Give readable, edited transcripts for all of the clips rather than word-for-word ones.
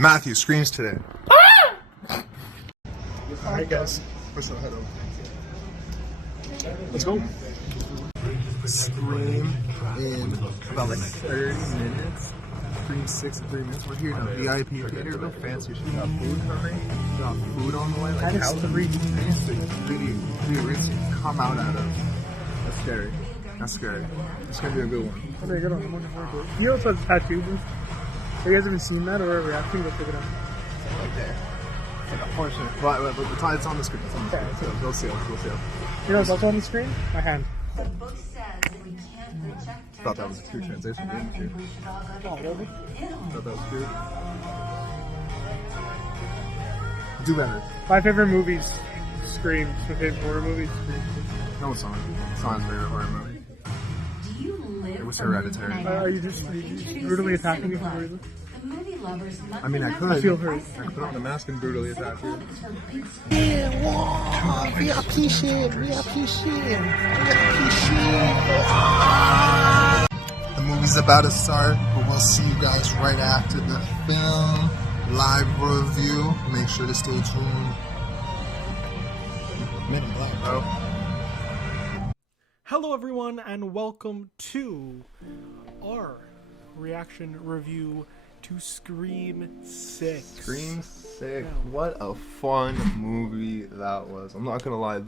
Matthew screams today. Alright guys, let's go. Scream in about like 30 minutes. Scream 6 in 3 minutes. We're here in a VIP theater, real fancy. We got food coming. We got food on the way. Like, And it's 3D. it's 3D. We're to come out at us. That's scary. That's scary. It's gonna be a good one. That's a good one. I'm looking forward to it. You also have tattoos. Have you guys ever seen that or a reaction? Go check it out. Right there. Like a portion. But it's on the screen. It's on the screen. So go see it. Go see it. You know what's also on the screen? My hand. The book says we can't reject Thought that was a cute transition, didn't you? we should all go Oh, together. really? Thought that was cute. Do better. My favorite movies, Scream. My favorite horror movies, Scream. No song. Song's favorite horror movie. Do you live It was for Hereditary. movie Are night? you just brutally attacking me for no reason? The movie lovers must I mean, I remember could. I feel hurt. I could put on the mask and brutally attack you. Club is for big The movie's about to start, but we'll see you guys right after the film live review. Make sure to stay tuned. Men in Black, bro. Hello everyone and welcome to our reaction review to Scream 6. Scream 6. What a fun movie that was. I'm not gonna lie.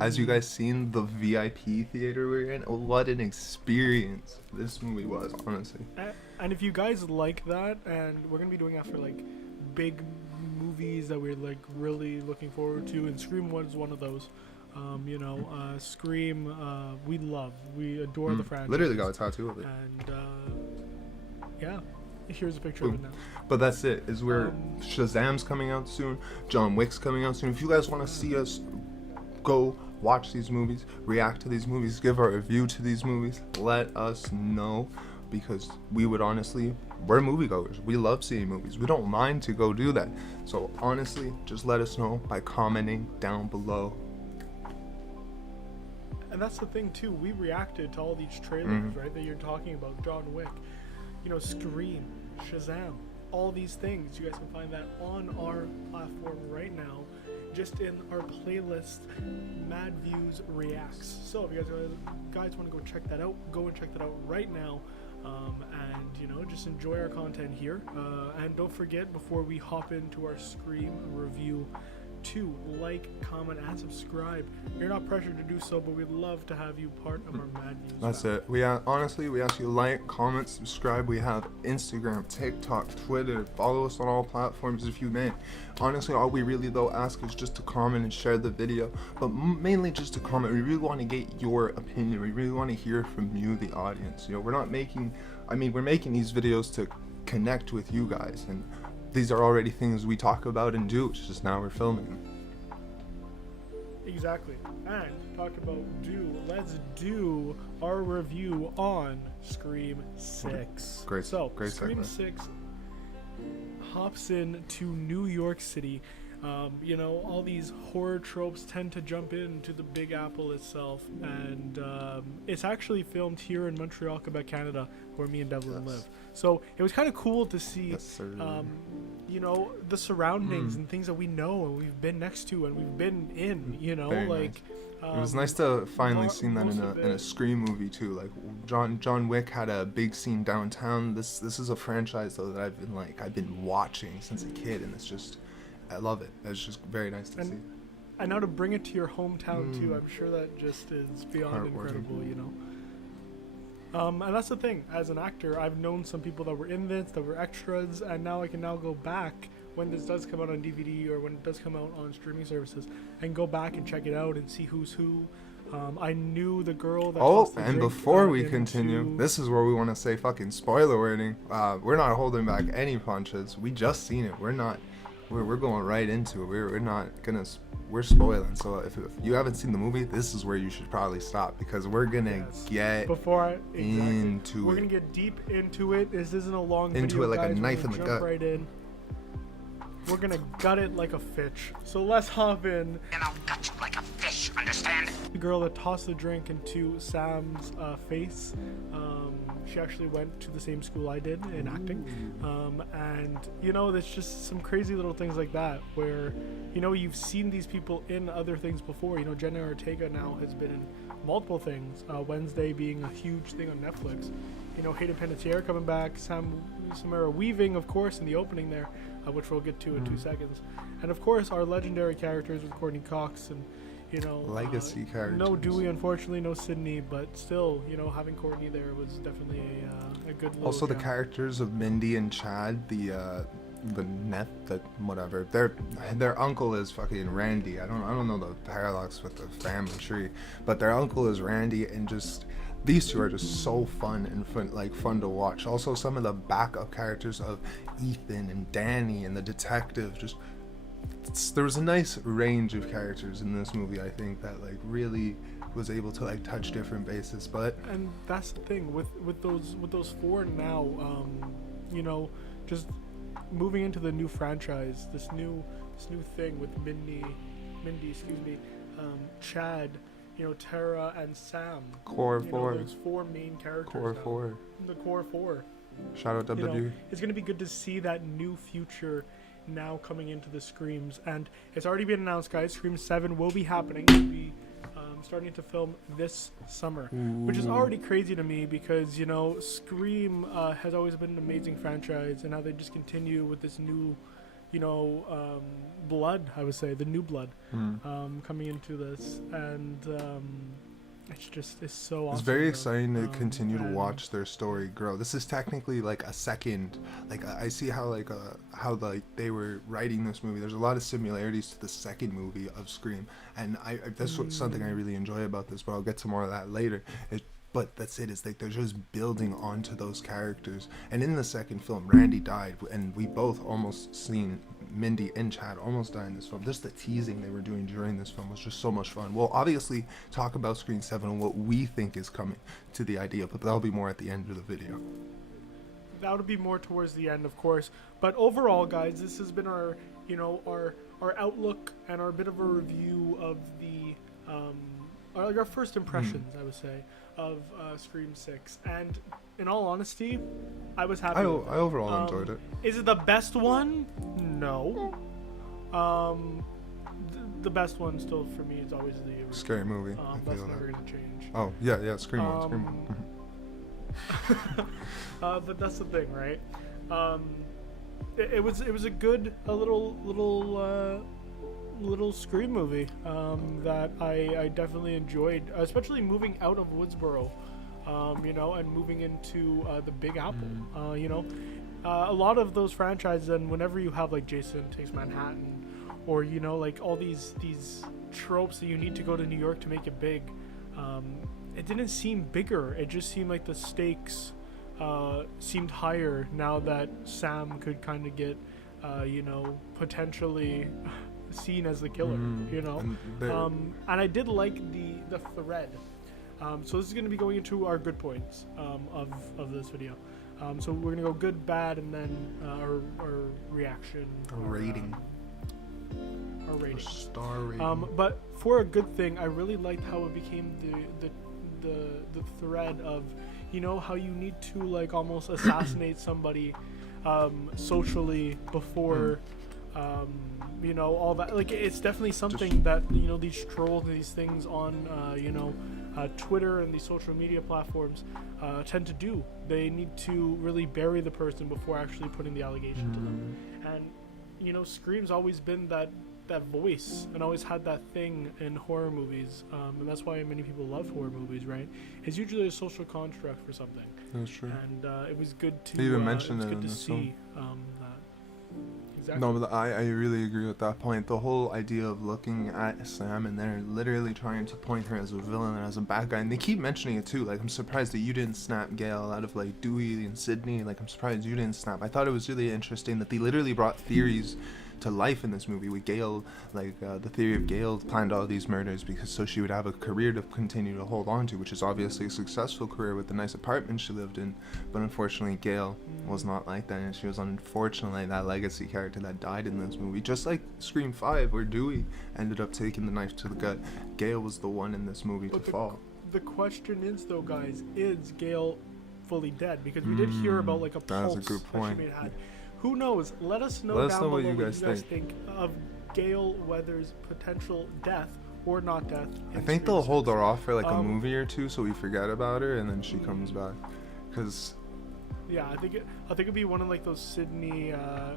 As you guys seen, the VIP theater we're in, what an experience this movie was, honestly. And if you guys like that, and we're gonna be doing that for like big movies that we're like really looking forward to, and Scream 1 is one of those. Scream, we adore the franchise. Literally got a tattoo of it. And yeah, here's a picture of it now. But that's it. Is where Shazam's coming out soon. John Wick's coming out soon. If you guys want to see us go watch these movies, react to these movies, give our review to these movies, let us know, because we would honestly, we're moviegoers. We love seeing movies. We don't mind to go do that. So honestly, just let us know by commenting down below. And that's the thing too. We reacted to all these trailers, right? That you're talking about. John Wick, Scream, Shazam, all these things. You guys can find that on our platform right now, just in our playlist, MADViews Reacts. So if you guys want to go check that out, go and check that out right now. And just enjoy our content here. And don't forget, before we hop into our Scream review, to like, comment, and subscribe. You're not pressured to do so, but we'd love to have you part of our MADViews. That's it. We ask you like, comment, subscribe. We have Instagram, TikTok, Twitter. Follow us on all platforms if you may. Honestly, all we really though ask is just to comment and share the video, but mainly just to comment. We really want to get your opinion. We really want to hear from you, the audience. We're making these videos to connect with you guys, and these are already things we talk about and do. It's just now we're filming them. Exactly. And talk about let's do our review on Scream 6. Great. So great Scream segue. 6 hops in to New York City. All these horror tropes tend to jump into the Big Apple itself, and it's actually filmed here in Montreal, Quebec, Canada, where me and Devlin live. So it was kind of cool to see, the surroundings and things that we know and we've been next to and we've been in. Very nice. It was nice to finally see that in a Scream movie too. Like John Wick had a big scene downtown. This is a franchise though that I've been watching since a kid, and it's just, I love it. It's just very nice to see. And now to bring it to your hometown too, I'm sure that just is beyond incredible, And that's the thing, as an actor, I've known some people that were in this, that were extras, and now I can go back when this does come out on DVD or when it does come out on streaming services, and go back and check it out and see who's who. I knew the girl that and before we continue, this is where we want to say fucking spoiler warning. We're not holding back any punches. We just seen it. We're going right into it. We're spoiling. So if you haven't seen the movie, this is where you should probably stop, because we're gonna get into it. We're gonna get deep into it. This isn't a long video, into it like guys. a knife in the gut. Right in. We're gonna gut it like a fish. So let's hop in. And I'll gut you like a fish, understand? girl that tossed the drink into Sam's face, she actually went to the same school I did in acting. And, you know, there's just some crazy little things like that where, you know, you've seen these people in other things before. You know, Jenna Ortega now has been in multiple things, Wednesday being a huge thing on Netflix. You know, Hayden Panettiere coming back, Samara Weaving, of course, in the opening there, which we'll get to in 2 seconds. And, of course, our legendary characters with Courtney Cox and, you know, legacy characters. No Dewey, unfortunately, no Sydney, but still, you know, having Courtney there was definitely a good little Also, the gem. characters of Mindy and Chad, the whatever, their uncle is fucking Randy. I don't know the paradox with the family tree, but their uncle is Randy, and just these two are just so fun and fun to watch. Also, some of the backup characters of Ethan and Danny and the detective, just there was a nice range of characters in this movie, I think, that like really was able to like touch different bases. But and that's the thing with those four now, you know, just moving into the new franchise, this new thing with Mindy, Chad, you know, Tara and Sam. Core you four. Know, those four main characters. Core now. four. The core four. Shout out You know, W. it's gonna be good to see that new future now coming into the Screams, and it's already been announced, guys. Scream 7 will be happening. We'll be starting to film this summer, which is already crazy to me because, you know, Scream has always been an amazing franchise, and how they just continue with this new, you know, blood, I would say, the new blood coming into this, and it's so awesome. It's very though. exciting to continue to and- watch their story grow. This is technically like a second, like I see how they were writing this movie. There's a lot of similarities to the second movie of Scream, and that's something I really enjoy about this. But I'll get to more of that later. But that's it. It's like they're just building onto those characters. And in the second film, Randy died, and we both almost seen Mindy and Chad almost die in this film. Just the teasing they were doing during this film was just so much fun. We'll obviously talk about Scream 7 and what we think is coming to the idea, but that'll be more at the end of the video. That would be more towards the end, of course. But overall, guys, this has been our, you know, our outlook and our bit of a review of the, our first impressions, I would say, of Scream 6. And in all honesty, I was happy. I with it. overall enjoyed it. Is it the best one? No. The best one still for me is always the original. Scary movie. I That's feel never that. gonna change. Oh yeah, Scream 1, Scream 1. But that's the thing, right? It was a good little Scream movie that I definitely enjoyed, especially moving out of Woodsboro, you know, and moving into the Big Apple. You know, a lot of those franchises, and whenever you have like Jason Takes Manhattan, or you know, like all these tropes that you need to go to New York to make it big, it didn't seem bigger. It just seemed like the stakes seemed higher now that Sam could kind of get, you know, potentially seen as the killer, you know. And I did like the thread. So this is going to be going into our good points of this video. So we're going to go good, bad, and then our reaction. Rating. Our rating. Star rating. But for a good thing, I really liked how it became the thread of, you know, how you need to like almost assassinate somebody socially before you know, all that. Like, it's definitely something that, you know, these trolls and these things on you know, Twitter and these social media platforms tend to do. They need to really bury the person before actually putting the allegation to them. And, you know, Scream's always been that voice and always had that thing in horror movies, and that's why many people love horror movies, right? It's usually a social construct for something. That's true. And it was good to They even mentioned it was it good in to the film. see that. Exactly. No, but I really agree with that point. The whole idea of looking at Sam and they're literally trying to point her as a villain and as a bad guy, and they keep mentioning it too. Like, I'm surprised that you didn't snap Gail out of like Dewey and Sydney. Like, I'm surprised you didn't snap. I thought it was really interesting that they literally brought theories to life in this movie with Gail. Like the theory of Gail planned all these murders because so she would have a career to continue to hold on to, which is obviously a successful career with the nice apartment she lived in. But unfortunately, Gail was not like that, and she was unfortunately that legacy character that died in this movie. Just like Scream 5, where Dewey ended up taking the knife to the gut, Gail was the one in this movie to fall. The question is, though, guys, is Gail fully dead? Because we did hear about like a pulse that's a good point. that she may have had. Who knows? Let us know down below what you guys think of Gail Weathers' potential death or not death. I think they'll hold her off for like a movie or two, so we forget about her, and then she comes back. Cause yeah, I think it'd be one of like those Sydney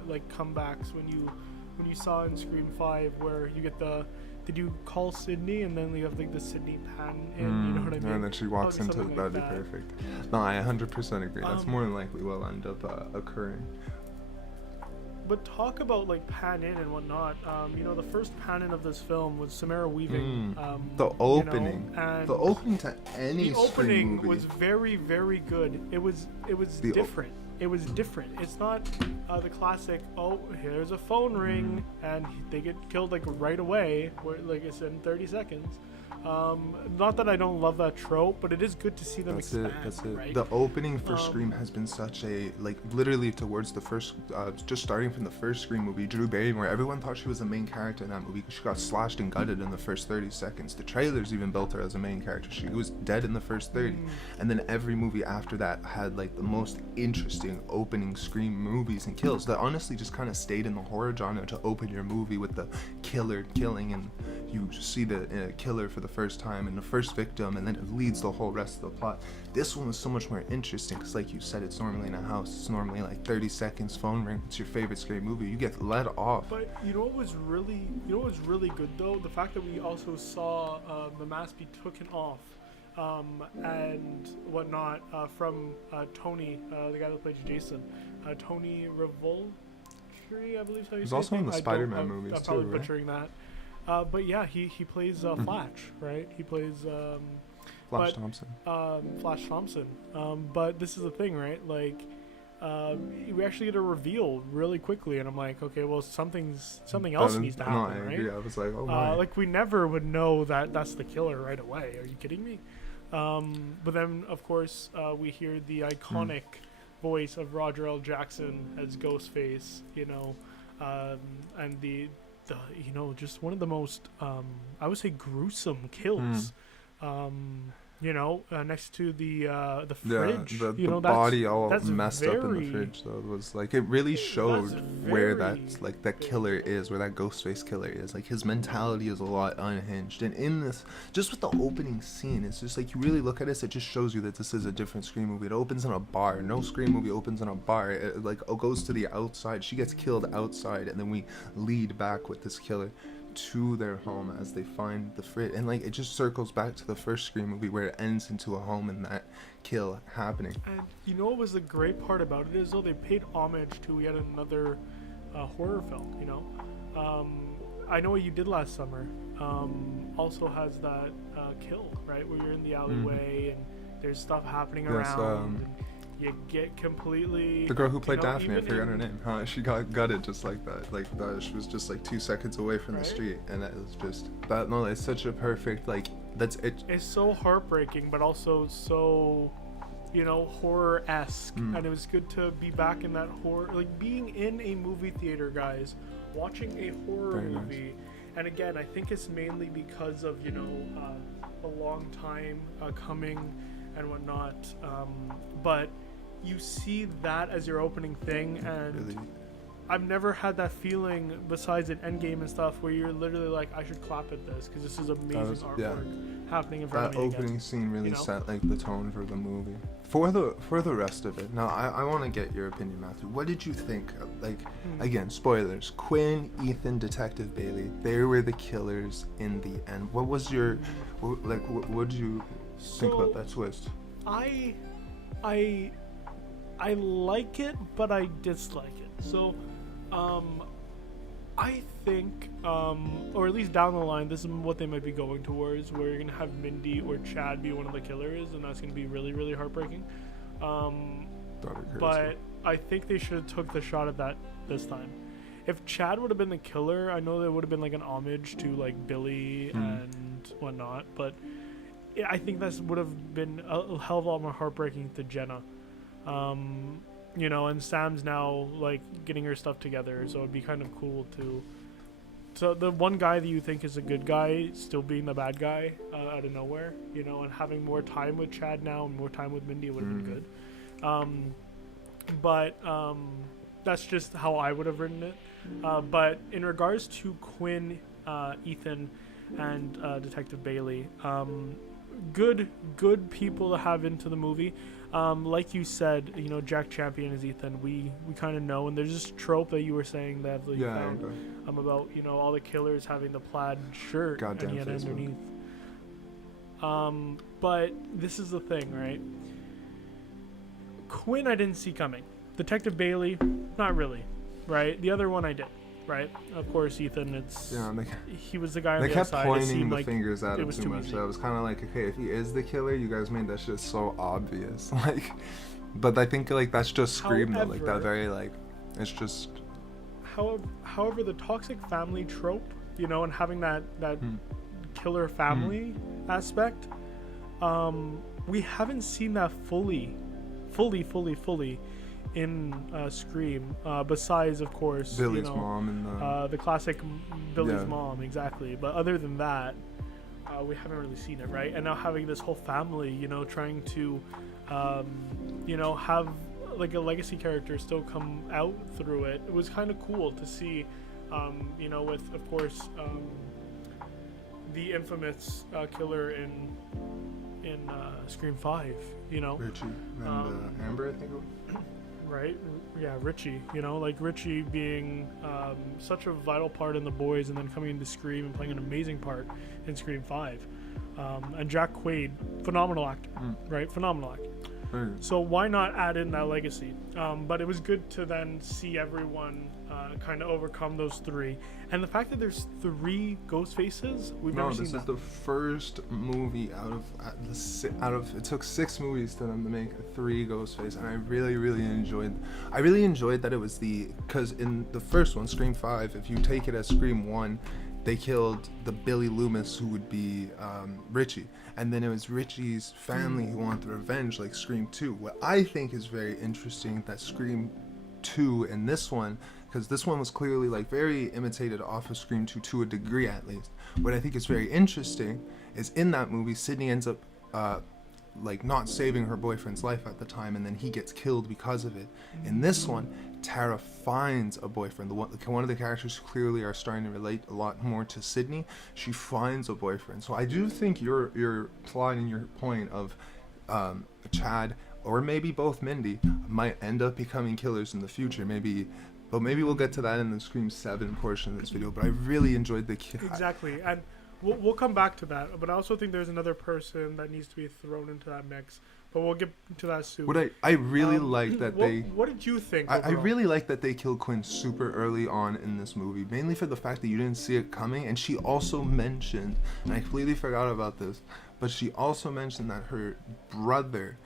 like comebacks when you saw in Scream 5 where you get the. Did you call Sydney and then you have like the Sydney pan in, you know what I mean? And then she walks into something that'd like be that. perfect. No, I 100% agree. That's more than likely will end up occurring. But talk about like pan in and whatnot. You know, the first pan in of this film was Samara Weaving. The opening, you know, and the opening to any the Scream opening movie. was very, very good. It was different. It was different. It's not the classic, oh, here's a phone ring and they get killed like right away, where like it's in 30 seconds. Not that I don't love that trope, but it is good to see them expand. That's it. Right? The opening for Scream has been such a, like, literally towards the first, just starting from the first Scream movie, Drew Barrymore, everyone thought she was the main character in that movie because she got slashed and gutted in the first 30 seconds. The trailers even built her as a main character. She was dead in the first 30. And then every movie after that had, like, the most interesting opening Scream movies and kills that honestly just kind of stayed in the horror genre to open your movie with the killer killing, and you see the killer for the first time and the first victim, and then it leads the whole rest of the plot. This one was so much more interesting because, like you said, it's normally in a house. It's normally like 30 seconds, phone ring. It's your favorite Scream movie. You get let off. But you know what was really good though? The fact that we also saw the mask be taken off and whatnot from Tony, the guy that plays Jason, Tony Revoltri, I believe. He's also in the Spider-Man movies I'm too, probably right? butchering that. But yeah, he plays Flash, right? He plays Flash Thompson. Flash Thompson. But this is the thing, right? Like, we actually get a reveal really quickly, and I'm like, okay, well, something else needs to happen, I right? agree. I was like, oh my. Like, we never would know that that's the killer right away. Are you kidding me? But then, of course, we hear the iconic voice of Roger L. Jackson as Ghostface, you know, and the you know, just one of the most I would say gruesome kills. You know, next to the fridge. Yeah, you know, the body all that's messed up in the fridge. Though it was like, it really showed where that, like, that killer is, where that Ghostface killer is. Like, his mentality is a lot unhinged. And in this, just with the opening scene, it's just like, you really look at this, it just shows you that this is a different Scream movie. It opens in a bar. No Scream movie opens in a bar. It like goes to the outside. She gets killed outside, and then we lead back with this killer to their home as they find the fridge, and like it just circles back to the first Scream movie where it ends into a home and that kill happening. And you know what was the great part about it is, though, they paid homage to yet another horror film. You know, I Know What You Did Last Summer also has that kill, right, where you're in the alleyway and there's stuff happening around. And you get completely. The girl who played Daphne, I even forgot her name. She got gutted just like that. Like she was just like 2 seconds away from the street, and that was just that. No, it's such a perfect, like, that's it. It's so heartbreaking, but also so, you know, horror-esque, and it was good to be back in that horror, like being in a movie theater, guys, watching a horror movie. Nice. And again, I think it's mainly because of, you know, a long time coming and whatnot, but you see that as your opening thing, and really? I've never had that feeling besides in Endgame and stuff where you're literally like, I should clap at this because this is amazing artwork happening in front of me. That opening scene really set like the tone for the movie. For the rest of it, now I want to get your opinion, Matthew. What did you think? Like, again, spoilers. Quinn, Ethan, Detective Bailey, they were the killers in the end. What was your, what did you think about that twist? I like it, but I dislike it. So, I think, or at least down the line, this is what they might be going towards, where you're going to have Mindy or Chad be one of the killers, and that's going to be really, really heartbreaking. But I think they should have took the shot at that this time. if Chad would have been the killer, I know there would have been like an homage to like Billy and whatnot, but I think that would have been a hell of a lot more heartbreaking to Jenna. You know, and Sam's now like getting her stuff together, so it'd be kind of cool to. So the one guy that you think is a good guy still being the bad guy out of nowhere, you know, and having more time with Chad now and more time with Mindy would have been good. But that's just how I would have written it. But in regards to Quinn, Ethan, and Detective Bailey, good people to have into the movie. Like you said, you know, Jack Champion is Ethan. We kind of know, and there's this trope that you were saying that you found about, you know, all the killers having the plaid shirt Goddamn and yet Facebook. underneath. But this is the thing, right? Quinn I didn't see coming. Detective Bailey, not really, right? The other one I did, right? Of course, Ethan. He was the guy on They the kept outside. pointing the fingers at him was too too much. easy. So I was kind of like, okay, if he is the killer, you guys made that shit so obvious. Like, but I think like that's just Scream though. Like that However- very like, it's just. However, the toxic family trope, you know, and having that killer family aspect, we haven't seen that fully in Scream. Besides, of course, Billy's you know, mom and the classic Billy's Yeah. mom, exactly. But other than that, we haven't really seen it, right? And now having this whole family, you know, trying to, you know, have like a legacy character still come out through it. It was kind of cool to see, you know, with of course the infamous killer in Scream 5, you know. Richie and Amber, I think. Right, yeah, Richie, you know, like Richie being such a vital part in The Boys and then coming into Scream and playing an amazing part in Scream 5. And Jack Quaid, phenomenal actor, right? Phenomenal actor. So why not add in that legacy? But it was good to then see everyone kind of overcome those three. And the fact that there's 3 ghost faces, we've never seen this that. is the first movie out of it took 6 movies to them to make 3 Ghostface, and I really enjoyed that it was because in the first one, Scream 5, if you take it as Scream 1, they killed the Billy Loomis who would be Richie, and then it was Richie's family who wanted revenge, like Scream 2. What I think is very interesting that Scream 2 and this one, because this one was clearly like very imitated off of Scream 2 to a degree at least. What I think is very interesting is in that movie, Sydney ends up like not saving her boyfriend's life at the time, and then he gets killed because of it. In this one, Tara finds a boyfriend. One of the characters who clearly are starting to relate a lot more to Sydney. She finds a boyfriend. So I do think your plot and your point of Chad or maybe both Mindy might end up becoming killers in the future. Maybe we'll get to that in the Scream 7 portion of this video. But I really enjoyed the Exactly, and we'll come back to that. But I also think there's another person that needs to be thrown into that mix. But we'll get to that soon. What I really like that What did you think? I overall? really like that they killed Quinn super early on in this movie, mainly for the fact that you didn't see it coming. And she also mentioned, and I completely forgot about this, but she also mentioned that her brother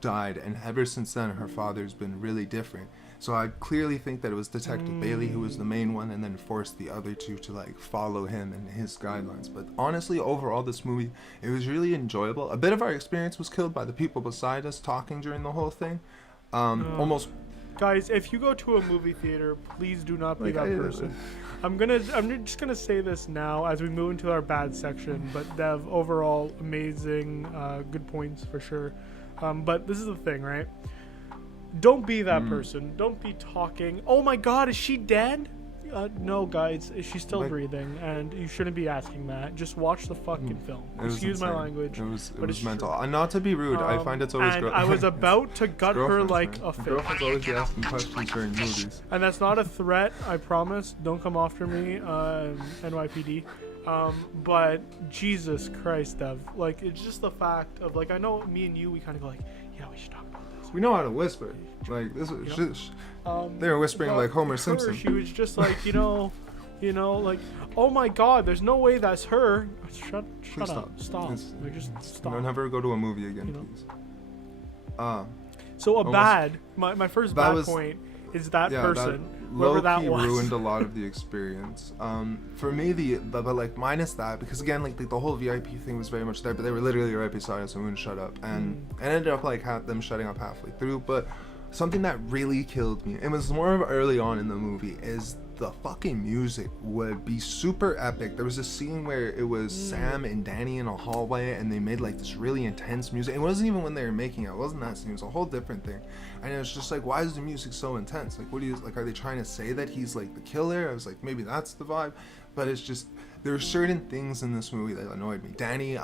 died, and ever since then her father's been really different. So I clearly think that it was Detective Bailey who was the main one, and then forced the other two to like follow him and his guidelines. But honestly, overall, this movie, it was really enjoyable. A bit of our experience was killed by the people beside us talking during the whole thing. Almost. Guys, if you go to a movie theater, please do not be that person. I'm just gonna say this now as we move into our bad section. But Dev, overall, amazing, good points for sure. But this is the thing, right? Don't be that person. Don't be talking. Oh my God, is she dead? No, guys, she's still breathing, and you shouldn't be asking that. Just watch the fucking film. Excuse my language. It was but it's mental. true. And not to be rude, I find it's always. And I was about to gut her like a fish. Girlfriends always be asking questions during movies. And that's not a threat, I promise. Don't come after me, NYPD. But Jesus Christ, Dev. Like, it's just the fact of, like, I know me and you, we kind of go like, yeah, we should talk about this. We know how to whisper. Like, this is just. They were whispering like Homer Simpson. She was just like, you know, like, oh my God, there's no way that's her. Shut up. Stop. Like, just stop. Don't ever go to a movie again, You know? please. So my my first bad point is that person Whoever that low-key was. ruined a lot of the experience. For me, but like minus that, because again, like the whole VIP thing was very much there, but they were literally right beside us and we wouldn't shut up, and it ended up like them shutting up halfway through. But something that really killed me, it was more of early on in the movie, is the fucking music would be super epic. There was a scene where it was Sam and Danny in a hallway and they made like this really intense music. It wasn't even when they were making it. It wasn't that scene. It was a whole different thing. And it was just like, why is the music so intense? Like, what do you, like, are they trying to say that he's like the killer? I was like, maybe that's the vibe. But it's just, there are certain things in this movie that annoyed me. Danny,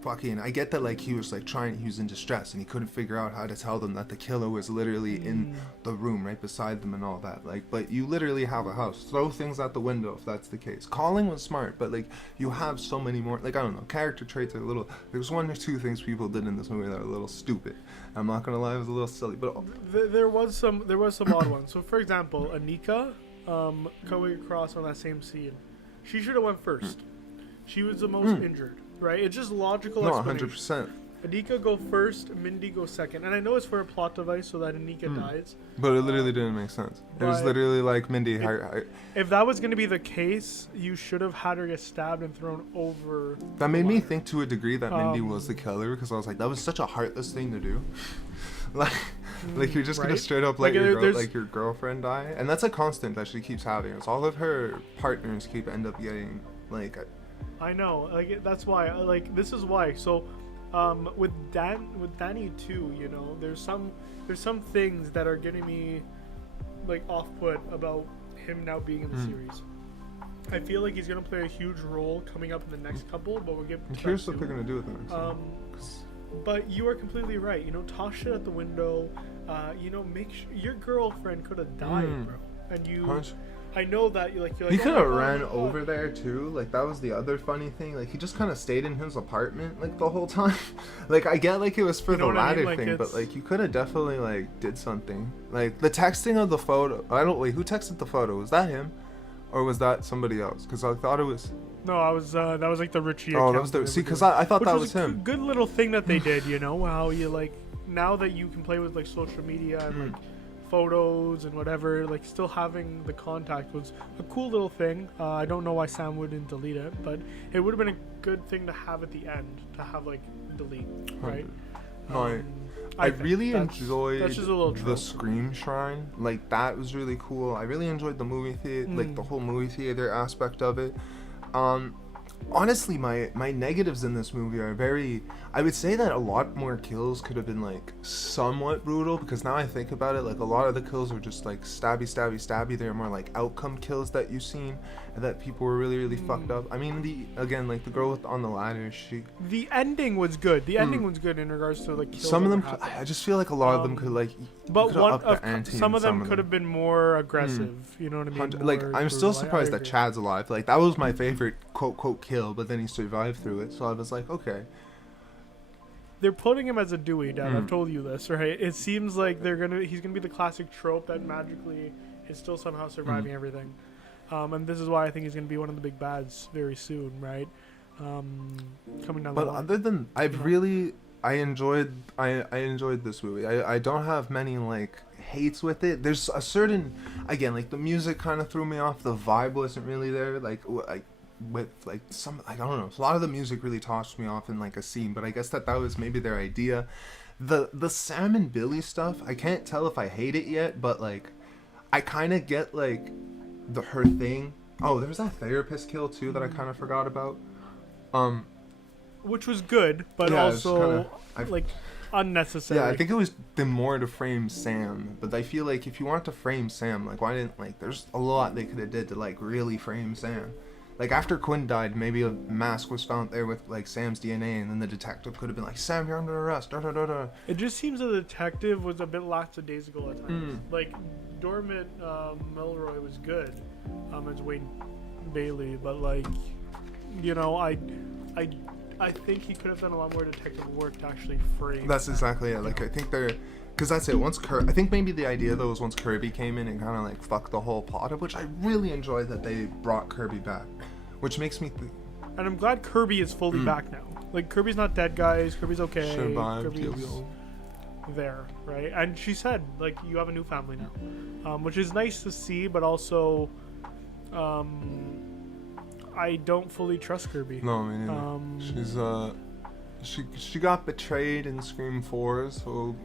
fucking, I get that like he was in distress and he couldn't figure out how to tell them that the killer was literally in the room right beside them and all that, like, but you literally have a house, throw things out the window if that's the case. Calling was smart, but like you have so many more, like, I don't know, character traits are a little, there's one or two things people did in this movie that are a little stupid. I'm not gonna lie, it was a little silly, but there was some odd ones. So for example, Anika, coming across on that same scene, she should have went first. She was the most injured. Right, it's just logical. No, explanation. 100%. Anika go first, Mindy go second, and I know it's for a plot device so that Anika dies. But it literally didn't make sense. It was literally like Mindy. If that was going to be the case, you should have had her get stabbed and thrown over. That made me think to a degree that Mindy was the killer, because I was like, that was such a heartless thing to do. like you're just gonna straight up let your girlfriend die, and that's a constant that she keeps having. It's all of her partners end up getting like. I know, like that's why, like this is why. So, with Danny too, you know, there's some things that are getting me like off-put about him now being in the series. I feel like he's gonna play a huge role coming up in the next couple, but we'll get. Here's what they're gonna do with him. But you are completely right. You know, toss shit out the window. You know, make sure your girlfriend could have died, bro, and you. I know that you're like he could have ran over there too. Like that was the other funny thing. Like he just kind of stayed in his apartment like the whole time. Like I get like it was for the ladder thing, but like you could have definitely like did something. Like the texting of the photo. Who texted the photo? Was that him, or was that somebody else? Because I thought it was. No, that was like the Richie. Oh, that was the because I thought that was him. Good little thing that they did. You know how you like now that you can play with like social media and like. Photos and whatever, like still having the contact was a cool little thing. I don't know why Sam wouldn't delete it, but it would have been a good thing to have at the end to have like delete, right? No, I really enjoyed the Scream Shrine. Like that was really cool. I really enjoyed the movie theater, like the whole movie theater aspect of it. Honestly, my negatives in this movie are very. I would say that a lot more kills could have been like somewhat brutal, because now I think about it, like a lot of the kills were just like stabby. They're more like outcome kills that you've seen, and that people were really fucked up. I mean, the girl on the ladder, the ending was good. The ending was good in regards to like kills. Some of them, I just feel like a lot of them could like. But some of them could have been more aggressive. You know what I mean? Like I'm still surprised that Chad's alive. Like that was my favorite quote kill, but then he survived through it. So I was like, okay. They're putting him as a Dewey, Dad. I've told you this, right? It seems like he's gonna be the classic trope that magically is still somehow surviving everything. And this is why I think he's gonna be one of the big bads very soon, right? Coming down. But the line. Other than I enjoyed this movie. I don't have many like hates with it. There's a certain, again, like the music kind of threw me off. The vibe wasn't really there. Like with like some, I don't know, a lot of the music really tossed me off in like a scene, but I guess that was maybe their idea. The Sam and Billy stuff, I can't tell if I hate it yet, but like I kind of get like her thing. Oh, there was that therapist kill too that I kind of forgot about, which was good, but also like unnecessary. Yeah, I think it was more to frame Sam, but I feel like if you want to frame Sam, like why didn't, like, there's a lot they could have did to like really frame Sam. Like after Quinn died, maybe a mask was found there with like Sam's DNA, and then the detective could have been like, Sam, you're under arrest. It just seems the detective was a bit lackadaisical at times. Like Dormant Milroy was good as Wayne Bailey, but like, you know, I think he could have done a lot more detective work to actually frame. That's exactly it. Like I think because that's it. I think maybe the idea though was once Kirby came in and kind of like fucked the whole plot up, which I really enjoyed that they brought Kirby back, which makes me think. And I'm glad Kirby is fully back now. Like Kirby's not dead, guys. Kirby's okay. Survived. there, right? And she said, like, you have a new family now, which is nice to see, but also, I don't fully trust Kirby. No, I mean, she got betrayed in Scream 4, so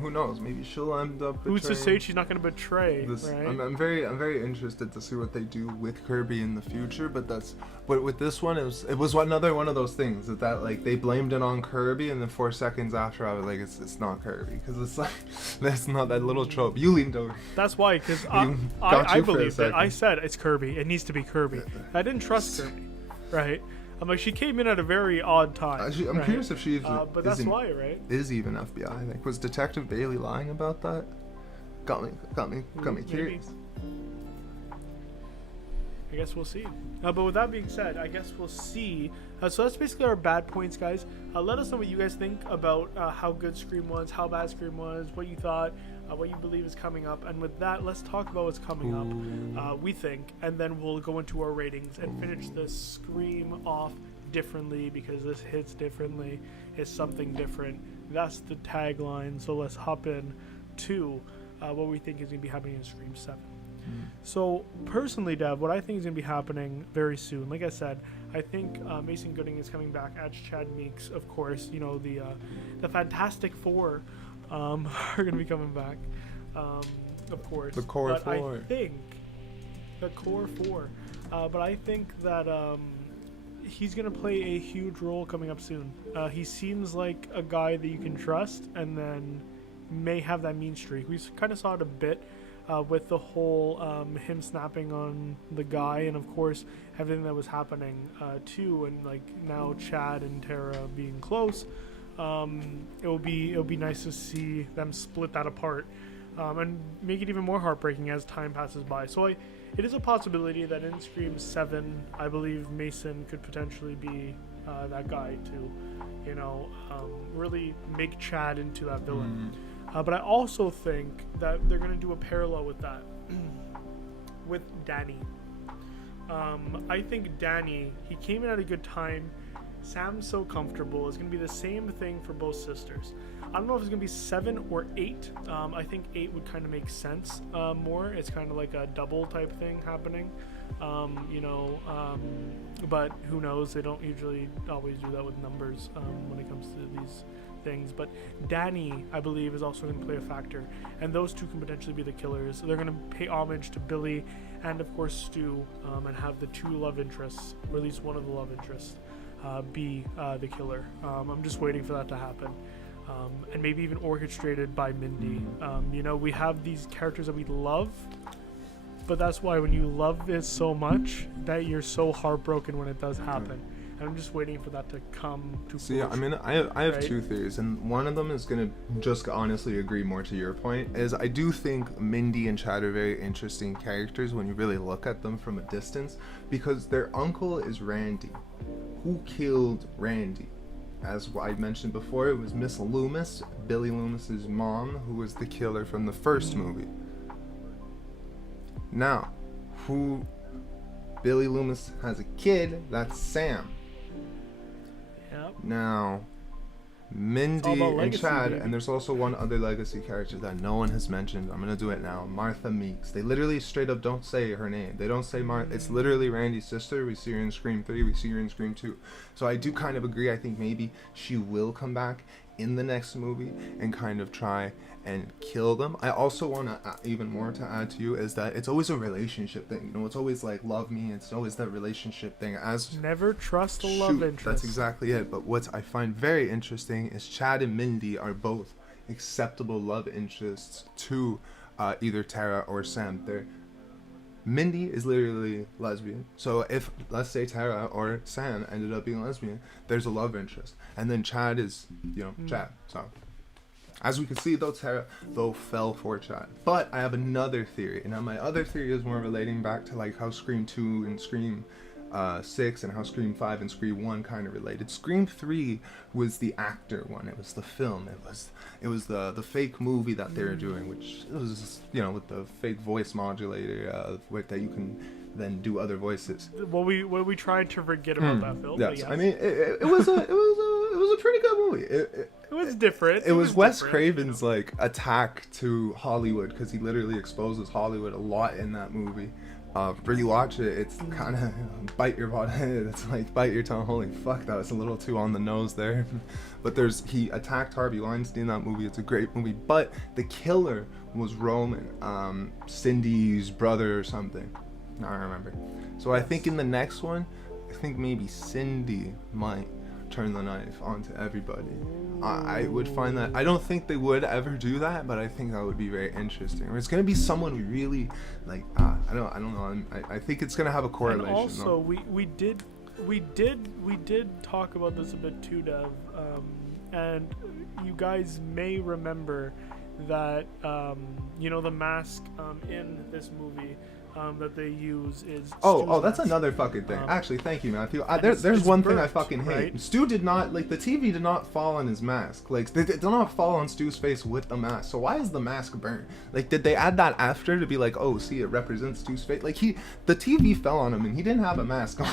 who knows? Maybe she'll end up betraying. Who's to say she's not going to betray? This, right? I'm very interested to see what they do with Kirby in the future. But with this one, it was another one of those things that like they blamed it on Kirby, and then 4 seconds after I was like, it's not Kirby, because it's like that's not that little trope. You leaned over. That's why, because I believed it. I said it's Kirby. It needs to be Kirby. I didn't trust Kirby, right? I'm like, she came in at a very odd time. I'm curious if she even, but that's why, right? Is even FBI. Like, was Detective Bailey lying about that? Got me curious. I guess we'll see. But with that being said, I guess we'll see. So that's basically our bad points, guys. Let us know what you guys think about how good Scream was, how bad Scream was, what you thought, what you believe is coming up. And with that, let's talk about what's coming up, we think, and then we'll go into our ratings and finish this Scream off differently, because this hits differently. It's something different. That's the tagline. So let's hop in to what we think is going to be happening in Scream 7. So personally, Dev, what I think is going to be happening very soon, like I said, I think Mason Gooding is coming back as Chad Meeks, of course. You know, the Fantastic Four are going to be coming back, of course. The core but four. I think the core four. But I think that he's going to play a huge role coming up soon. He seems like a guy that you can trust, and then may have that mean streak. We kind of saw it a bit with the whole him snapping on the guy, and of course everything that was happening too, and like now Chad and Tara being close. It'll be nice to see them split that apart, and make it even more heartbreaking as time passes by. So it is a possibility that in Scream 7, I believe Mason could potentially be that guy to, you know, really make Chad into that villain. But I also think that they're going to do a parallel with that, with Danny. I think Danny, he came in at a good time. Sam's so comfortable. It's going to be the same thing for both sisters. I don't know if it's going to be 7 or 8. I think 8 would kind of make sense more. It's kind of like a double type thing happening. You know, but who knows? They don't usually always do that with numbers when it comes to these things. But Danny, I believe, is also going to play a factor, and those two can potentially be the killers. So they're going to pay homage to Billy and of course Stu, and have the two love interests, or at least one of the love interests, be the killer. I'm just waiting for that to happen, and maybe even orchestrated by Mindy. You know, we have these characters that we love, but that's why when you love it so much that you're so heartbroken when it does happen. And I'm just waiting for that to come to fruition. See, I mean, I have right? 2 theories, and one of them is going to just honestly agree more to your point, is I do think Mindy and Chad are very interesting characters when you really look at them from a distance, because their uncle is Randy. Who killed Randy? As I mentioned before, it was Miss Loomis, Billy Loomis's mom, who was the killer from the first movie. Now, who Billy Loomis has a kid, that's Sam. Yep. Now, Mindy and legacy, Chad, baby. and there's also one other legacy character that no one has mentioned. I'm gonna do it now. Martha Meeks. They literally straight up don't say her name. They don't say Martha. It's literally Randy's sister. We see her in Scream 3. We see her in Scream 2. So I do kind of agree. I think maybe she will come back in the next movie and kind of try and kill them. I also want to even more to add to you is that it's always a relationship thing. You know, it's always like love me. It's always that relationship thing. As Never trust a love interest. That's exactly it. But what I find very interesting is Chad and Mindy are both acceptable love interests to either Tara or Sam. Mindy is literally lesbian. So if, let's say, Tara or Sam ended up being lesbian, there's a love interest. And then Chad is, you know, Chad. So as we can see, though, Tara, fell for Chad. But I have another theory. And now my other theory is more relating back to like how Scream 2 and Scream 6 and how Scream 5 and Scream 1 kind of related. Scream 3 was the actor one. It was the film. It was the fake movie that they were doing, which was, you know, with the fake voice modulator that you can then do other voices. Well, we tried to forget about that film. Yes, but yes. I mean it was was a pretty good movie. It was different. It was Wes different, Craven's like attack to Hollywood, because he literally exposes Hollywood a lot in that movie. Rewatch it, it's kind of bite your body. It's like bite your tongue. Holy fuck, that was a little too on the nose there. But he attacked Harvey Weinstein in that movie. It's a great movie. But the killer was Roman, Cindy's brother or something. I don't remember. So I think in the next one, I think maybe Cindy might turn the knife onto everybody. I would find that, I don't think they would ever do that, but I think that would be very interesting. Or it's gonna be someone we really like. I don't know. I think it's gonna have a correlation. And also, we did talk about this a bit too, Dev. And you guys may remember that the mask in this movie that they use is oh, Stu's that's mask. another fucking thing. Actually, thank you, Matthew. There's it's one thing I burnt, fucking hate. right? Stu did not, like, the TV did not fall on his mask. Like, they did not fall on Stu's face with the mask. So why is the mask burnt? Like, did they add that after to be like, oh, see, it represents Stu's face? Like, the TV fell on him and he didn't have a mask on.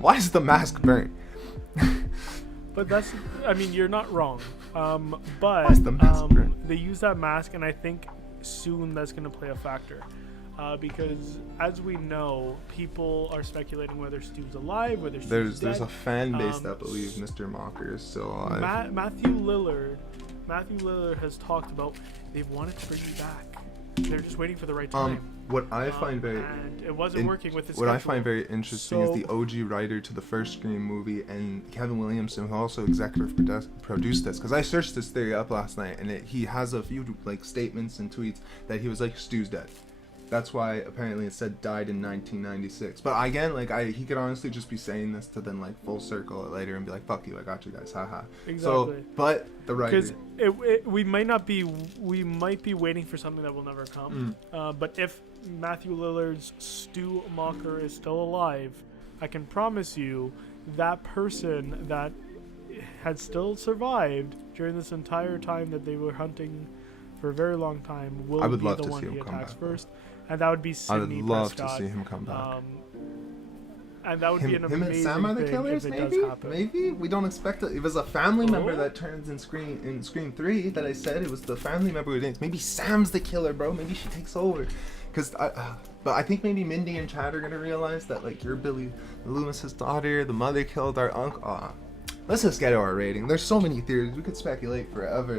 Why is the mask burnt? But you're not wrong. But Why is the mask burnt? they use that mask, and I think soon that's going to play a factor. Because as we know, people are speculating whether Stu's alive, whether Stu's dead. There's a fan base that believes Mr. Mocker is still alive. Matthew Lillard has talked about they wanted to bring you back. They're just waiting for the right time. What I find and it wasn't working with his What I schedule. find very interesting is the OG writer to the first Scream movie and Kevin Williamson, who also executive produced this. Because I searched this theory up last night, and he has a few like statements and tweets that he was like, Stu's dead. That's why apparently it said died in 1996. But again, like he could honestly just be saying this to then like full circle it later and be like, "Fuck you, I got you guys, haha." Exactly. So, but the writer, because we might be waiting for something that will never come. But if Matthew Lillard's Stu Mocker is still alive, I can promise you that person that had still survived during this entire time that they were hunting for a very long time will be the one he attacks first. And that would be Sidney I would love Prescott. to see him come back. And that would be an amazing him and Sam are the thing killers, if it maybe? does happen. Maybe? We don't expect it. It was a family member that turns in Scream 3 that I said. It was the family member who didn't. Maybe Sam's the killer, bro. Maybe she takes over. But I think maybe Mindy and Chad are going to realize that, like, you're Billy Loomis's daughter. The mother killed our uncle. Let's just get to our rating. There's so many theories. We could speculate forever.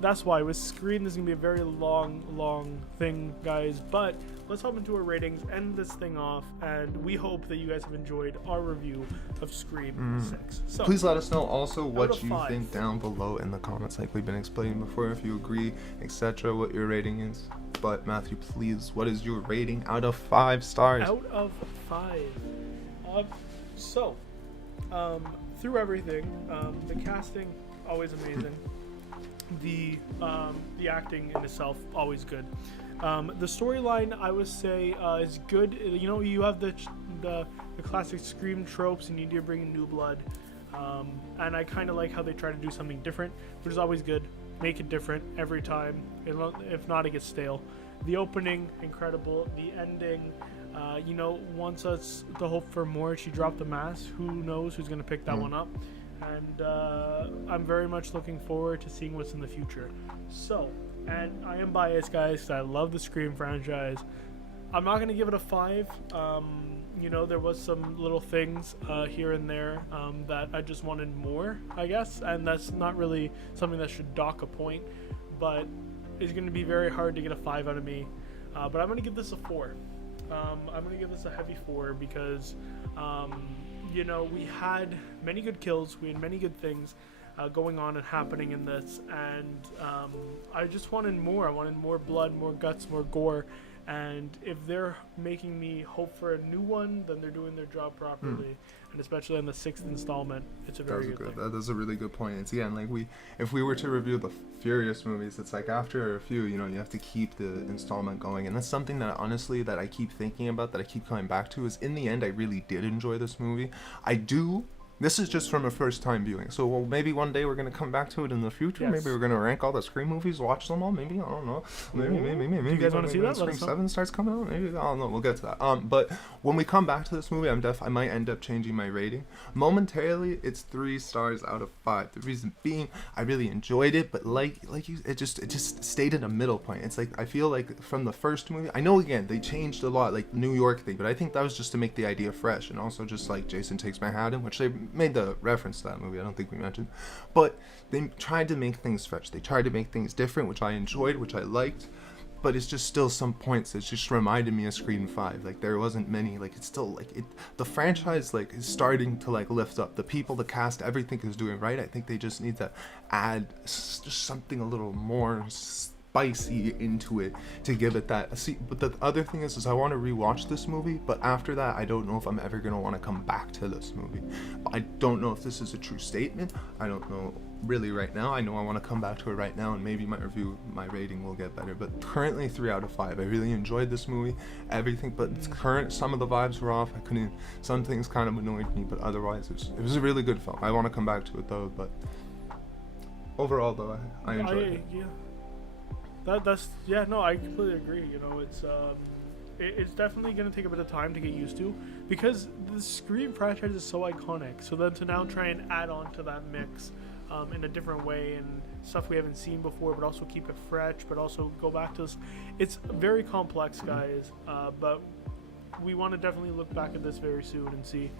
That's why with Scream, this is going to be a very long thing, guys. But let's hop into our ratings, end this thing off, and we hope that you guys have enjoyed our review of Scream 6. So, please let us know also what you 5. think down below in the comments, like we've been explaining before, if you agree, etc., what your rating is. But Matthew, please, what is your rating out of 5 stars? Out of 5. Through everything, the casting, always amazing. The acting in itself, always good. The storyline, I would say, is good. You know, you have the classic Scream tropes, and you need to bring in new blood. And I kind of like how they try to do something different, which is always good. Make it different every time. If not, it gets stale. The opening, incredible. The ending, wants us to hope for more. She dropped the mask. Who knows who's going to pick that one up? And I'm very much looking forward to seeing what's in the future. So, and I am biased, guys, because I love the Scream franchise. I'm not going to give it a 5. There was some little things here and there that I just wanted more, I guess. And that's not really something that should dock a point. But it's going to be very hard to get a 5 out of me. But I'm going to give this a 4. I'm going to give this a heavy 4 because... we had many good kills, we had many good things going on and happening in this, and I just wanted more. I wanted more blood, more guts, more gore, and if they're making me hope for a new one, then they're doing their job properly. And especially in the 6th installment, it's a very good thing. That is a really good point. It's again, like if we were to review the Furious movies, it's like after a few, you have to keep the installment going, and that's something that honestly that I keep thinking about, that I keep coming back to. Is in the end, I really did enjoy this movie. I do This is just from a first time viewing. So well, maybe one day we're gonna come back to it in the future. Yes. Maybe we're gonna rank all the Scream movies, watch them all. Maybe I don't know. Maybe. You guys want to see that? Let Scream us know. 7 starts coming out. Maybe I don't know. We'll get to that. But when we come back to this movie, I might end up changing my rating. Momentarily, it's 3 stars out of 5. The reason being, I really enjoyed it, but it just stayed in a middle point. It's like I feel like from the first movie, I know again they changed a lot, like the New York thing, but I think that was just to make the idea fresh, and also just like Jason Takes Manhattan, which they made the reference to that movie. I don't think we mentioned, but they tried to make things fresh. They tried to make things different, which I enjoyed, which I liked. But it's just still some points that just reminded me of Scream 5. Like there wasn't many. Like it's still like the franchise like is starting to like lift up. The people, the cast, everything is doing right. I think they just need to add just something a little more spicy into it to give it that. See, but the other thing is I want to rewatch this movie, but after that I don't know if I'm ever gonna want to come back to this movie. I don't know if this is a true statement. I don't know really right now. I know I want to come back to it right now, and maybe my rating will get better, but currently 3 out of 5. I really enjoyed this movie, everything, but it's some of the vibes were off. Some things kind of annoyed me, but otherwise it was a really good film. I want to come back to it though, but overall though I enjoyed it. Yeah. I completely agree. You know, it's definitely going to take a bit of time to get used to, because the Scream franchise is so iconic. So then to now try and add on to that mix in a different way and stuff we haven't seen before, but also keep it fresh, but also go back to this. It's very complex, guys, but we want to definitely look back at this very soon and see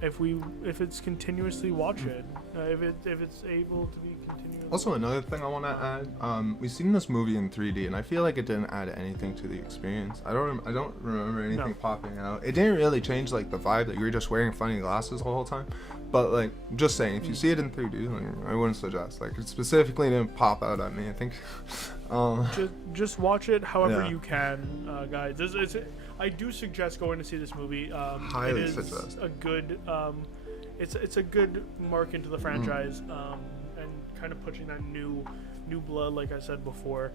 if it's continuously watch it, if it's able to be continuous. Also, another thing I want to add, we've seen this movie in 3D, and I feel like it didn't add anything to the experience. I don't remember anything popping out. It didn't really change like the vibe that you were just wearing funny glasses the whole time. But like, just saying, if you see it in 3D, like, I wouldn't suggest. Like, it specifically didn't pop out at me. I think. Just watch it however you can, guys. I do suggest going to see this movie. Highly suggest. A good, it's a good mark into the franchise, and kind of pushing that new blood, like I said before.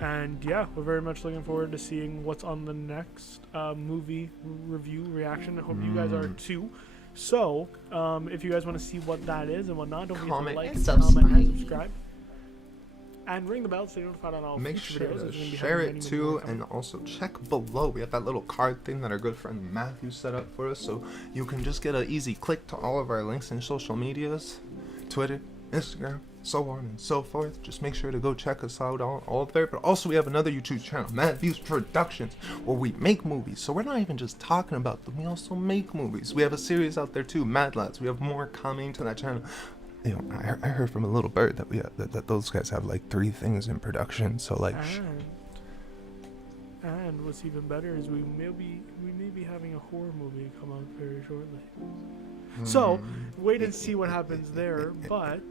And yeah, we're very much looking forward to seeing what's on the next movie review reaction. I hope you guys are too. So, if you guys want to see what that is and whatnot, don't forget to like, comment, and subscribe. And ring the bell so you're notified on all Make future sure videos. to share it too, and also check below. We have that little card thing that our good friend Matthew set up for us, so you can just get an easy click to all of our links and social medias, Twitter, Instagram, so on and so forth. Just make sure to go check us out all there. But also we have another YouTube channel, MADViews Productions, where we make movies. So we're not even just talking about them, we also make movies. We have a series out there too, Mad Lads. We have more coming to that channel. You know, I heard from a little bird that that those guys have like 3 things in production. So like, and what's even better is we may be having a horror movie come out very shortly. So wait and see what happens there. But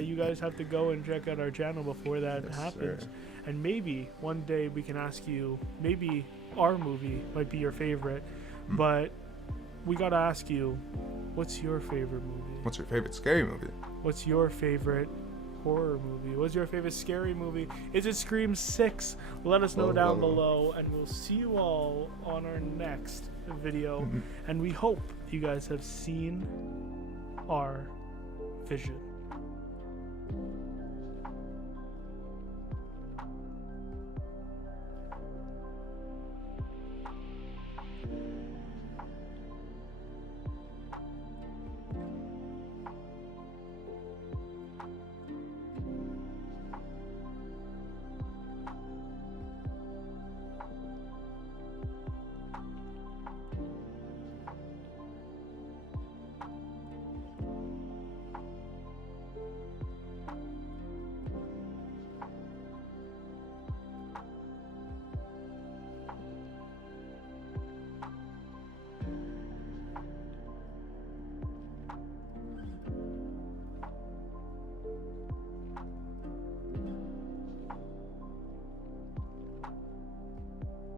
you guys have to go and check out our channel before that happens. Sir. And maybe one day we can ask you. Maybe our movie might be your favorite, but we gotta ask you, what's your favorite movie? What's your favorite scary movie? What's your favorite horror movie? What's your favorite scary movie? Is it Scream 6? Let us know down below, and we'll see you all on our next video. And we hope you guys have seen our vision.